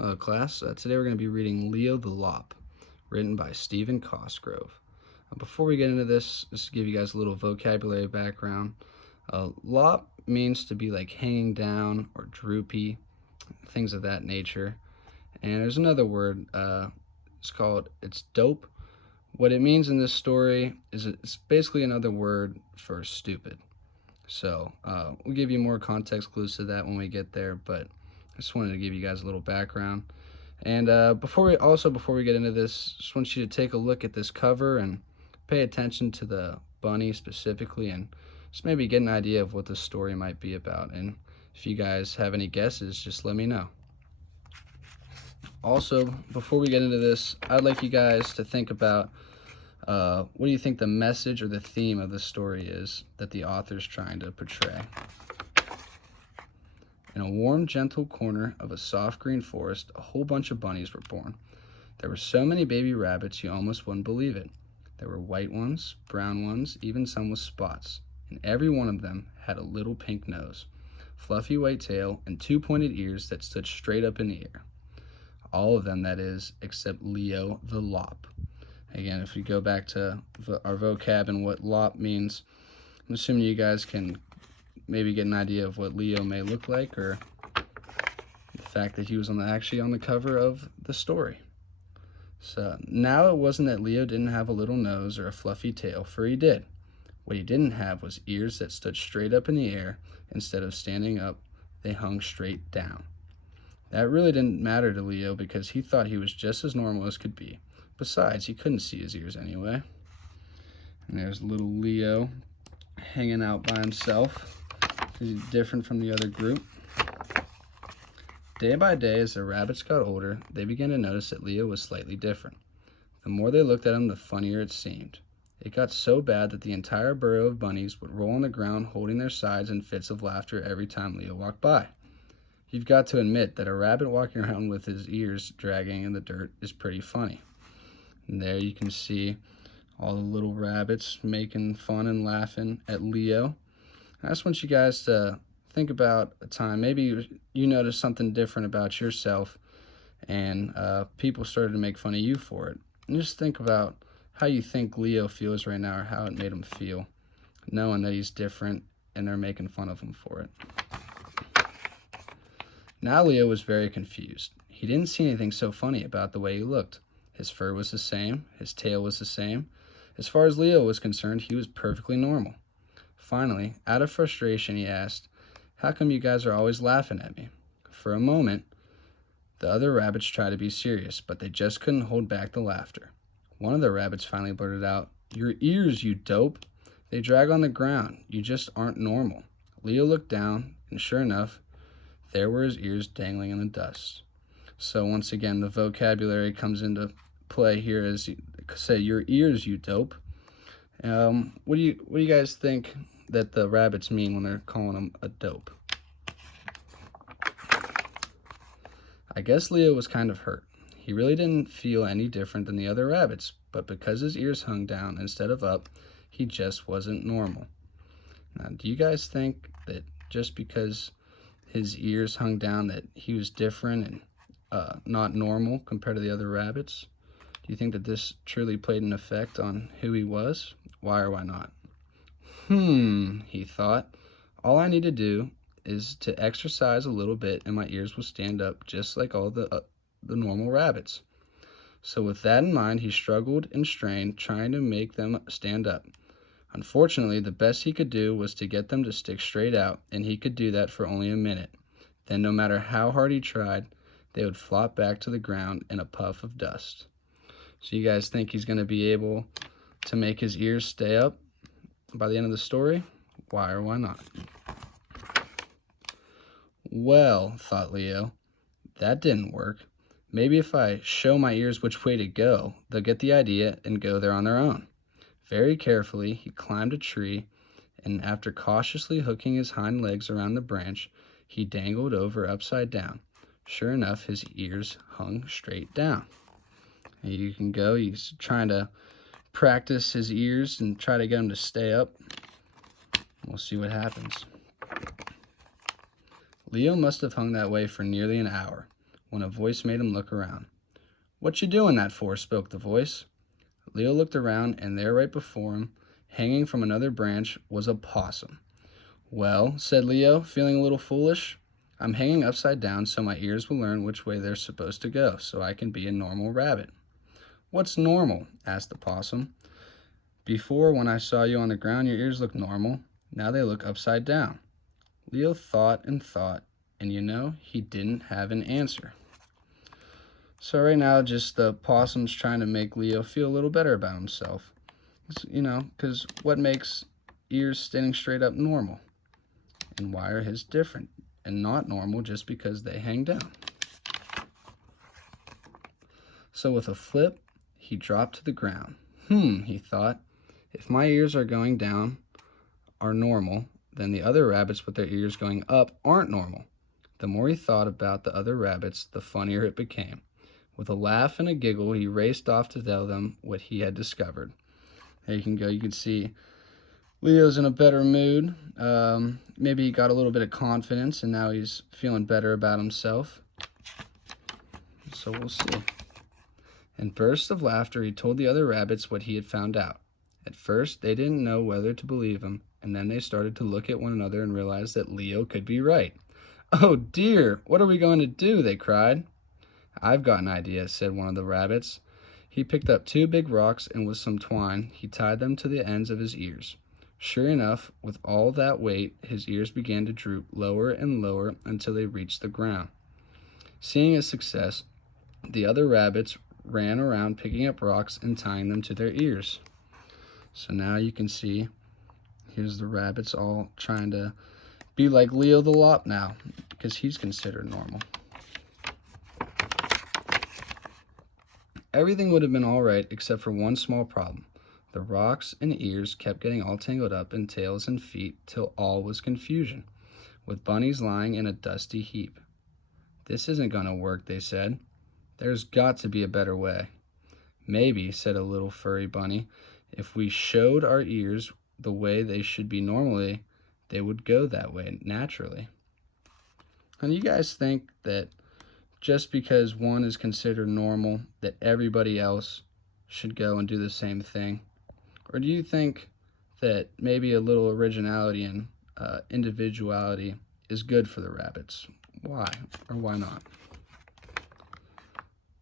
Hello class, today we're going to be reading Leo the Lop, written by Stephen Cosgrove. Before we get into this, just to give you guys a little vocabulary background, lop means to be like hanging down or droopy, things of that nature. And there's another word, it's dope. What it means in this story is it's basically another word for stupid. So we'll give you more context clues to that when we get there, but I just wanted to give you guys a little background. And before we get into this, just want you to take a look at this cover and pay attention to the bunny specifically, and just maybe get an idea of what this story might be about. And if you guys have any guesses, just let me know. Also, before we get into this, I'd like you guys to think about what do you think the message or the theme of the story is that the author's trying to portray? In a warm, gentle corner of a soft green forest, a whole bunch of bunnies were born. There were so many baby rabbits you almost wouldn't believe it. There were white ones, brown ones, even some with spots, and every one of them had a little pink nose, fluffy white tail, and two pointed ears that stood straight up in the air. All of them, that is, except Leo the Lop. Again, if we go back to our vocab and what lop means, I'm assuming you guys can maybe get an idea of what Leo may look like, or the fact that he was actually on the cover of the story. So now it wasn't that Leo didn't have a little nose or a fluffy tail, for he did. What he didn't have was ears that stood straight up in the air. Instead of standing up, they hung straight down. That really didn't matter to Leo because he thought he was just as normal as could be. Besides, he couldn't see his ears anyway. And there's little Leo hanging out by himself because he's different from the other group. Day by day, as the rabbits got older, they began to notice that Leo was slightly different. The more they looked at him, the funnier it seemed. It got so bad that the entire burrow of bunnies would roll on the ground, holding their sides in fits of laughter every time Leo walked by. You've got to admit that a rabbit walking around with his ears dragging in the dirt is pretty funny. And there you can see all the little rabbits making fun and laughing at Leo. I just want you guys to think about a time, maybe you noticed something different about yourself and people started to make fun of you for it. And just think about how you think Leo feels right now, or how it made him feel, knowing that he's different and they're making fun of him for it. Now Leo was very confused. He didn't see anything so funny about the way he looked. His fur was the same, his tail was the same. As far as Leo was concerned, he was perfectly normal. Finally, out of frustration, he asked, "How come you guys are always laughing at me?" For a moment, the other rabbits tried to be serious, but they just couldn't hold back the laughter. One of the rabbits finally blurted out, "Your ears, you dope. They drag on the ground. You just aren't normal." Leo looked down, and sure enough, there were his ears dangling in the dust. So once again, the vocabulary comes into play here as you say, "Your ears, you dope." What do you guys think that the rabbits mean when they're calling him a dope? I guess Leo was kind of hurt. He really didn't feel any different than the other rabbits, but because his ears hung down instead of up, he just wasn't normal. Now, do you guys think that just because his ears hung down that he was different and not normal compared to the other rabbits? Do you think that this truly played an effect on who he was? Why or why not? He thought, all I need to do is to exercise a little bit and my ears will stand up just like all the normal rabbits. So with that in mind, he struggled and strained, trying to make them stand up. Unfortunately, the best he could do was to get them to stick straight out, and he could do that for only a minute. Then no matter how hard he tried, they would flop back to the ground in a puff of dust. So you guys think he's going to be able to make his ears stay up by the end of the story? Why or why not? Well, thought Leo, that didn't work. Maybe if I show my ears which way to go, they'll get the idea and go there on their own. Very carefully, he climbed a tree, and after cautiously hooking his hind legs around the branch, he dangled over upside down. Sure enough, his ears hung straight down. And you can go, he's trying to practice his ears and try to get them to stay up. We'll see what happens. Leo must have hung that way for nearly an hour. when a voice made him look around. "What you doing that for?" spoke the voice. Leo looked around, and there right before him, hanging from another branch, was a possum. "Well," said Leo, feeling a little foolish, "I'm hanging upside down so my ears will learn which way they're supposed to go, so I can be a normal rabbit." "What's normal?" asked the possum. "Before, when I saw you on the ground, your ears looked normal. Now they look upside down." Leo thought and thought, and he didn't have an answer. So right now, just the possum's trying to make Leo feel a little better about himself. Because what makes ears standing straight up normal? And why are his different and not normal just because they hang down? So with a flip, he dropped to the ground. He thought, if my ears are going down are normal, then the other rabbits with their ears going up aren't normal. The more he thought about the other rabbits, the funnier it became. With a laugh and a giggle, he raced off to tell them what he had discovered. There you can go. You can see Leo's in a better mood. Maybe he got a little bit of confidence, and now he's feeling better about himself. So we'll see. In bursts of laughter, he told the other rabbits what he had found out. At first, they didn't know whether to believe him, and then they started to look at one another and realize that Leo could be right. "Oh dear, what are we going to do?" they cried. "I've got an idea," said one of the rabbits. He picked up 2 big rocks, and with some twine, he tied them to the ends of his ears. Sure enough, with all that weight, his ears began to droop lower and lower until they reached the ground. Seeing his success, the other rabbits ran around picking up rocks and tying them to their ears. So now you can see, here's the rabbits all trying to be like Leo the Lop now, because he's considered normal. Everything would have been all right except for one small problem. The rocks and ears kept getting all tangled up in tails and feet till all was confusion, with bunnies lying in a dusty heap. "This isn't going to work," they said. "There's got to be a better way." "Maybe," said a little furry bunny, "if we showed our ears the way they should be normally, they would go that way naturally." And you guys think that just because one is considered normal, that everybody else should go and do the same thing? Or do you think that maybe a little originality and individuality is good for the rabbits? Why or why not?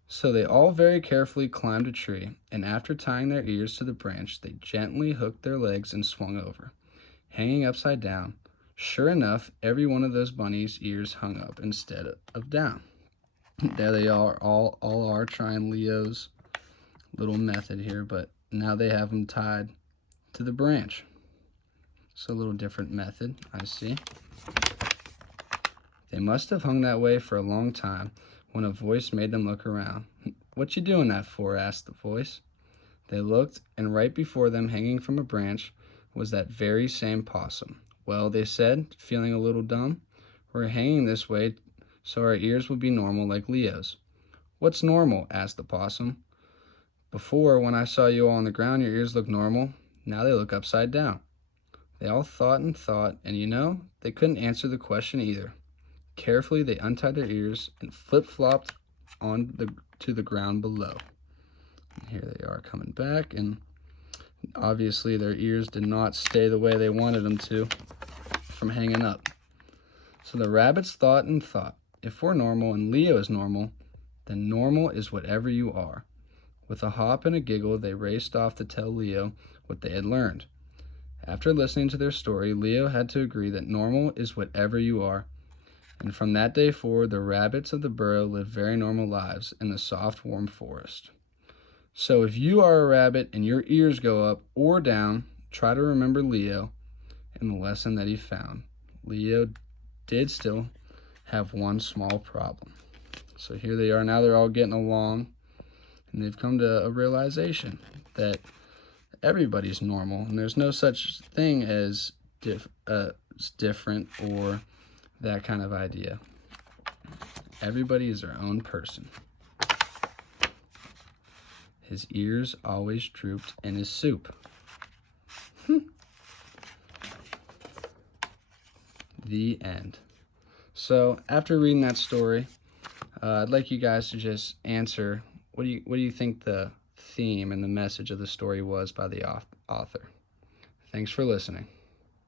So they all very carefully climbed a tree, and after tying their ears to the branch, they gently hooked their legs and swung over, hanging upside down. Sure enough, every one of those bunnies' ears hung up instead of down. There they are, all are trying Leo's little method here, but now they have them tied to the branch. So a little different method, I see. They must have hung that way for a long time when a voice made them look around. "What you doing that for?" asked the voice. They looked, and right before them, hanging from a branch, was that very same possum. "Well," they said, feeling a little dumb, "we're hanging this way so our ears will be normal like Leo's." "What's normal?" asked the possum. "Before, when I saw you all on the ground, your ears looked normal. Now they look upside down." They all thought and thought, and they couldn't answer the question either. Carefully, they untied their ears and flip-flopped to the ground below. And here they are coming back, and obviously their ears did not stay the way they wanted them to from hanging up. So the rabbits thought and thought, if we're normal and Leo is normal, then normal is whatever you are. With a hop and a giggle, they raced off to tell Leo what they had learned. After listening to their story, Leo had to agree that normal is whatever you are. And from that day forward, the rabbits of the burrow lived very normal lives in the soft, warm forest. So if you are a rabbit and your ears go up or down, try to remember Leo and the lesson that he found. Leo did still have one small problem. So here they are. Now they're all getting along, and they've come to a realization that everybody's normal, and there's no such thing as different or that kind of idea. Everybody is their own person. His ears always drooped in his soup. The end. So after reading that story, I'd like you guys to just answer, what do you think the theme and the message of the story was by the author? Thanks for listening.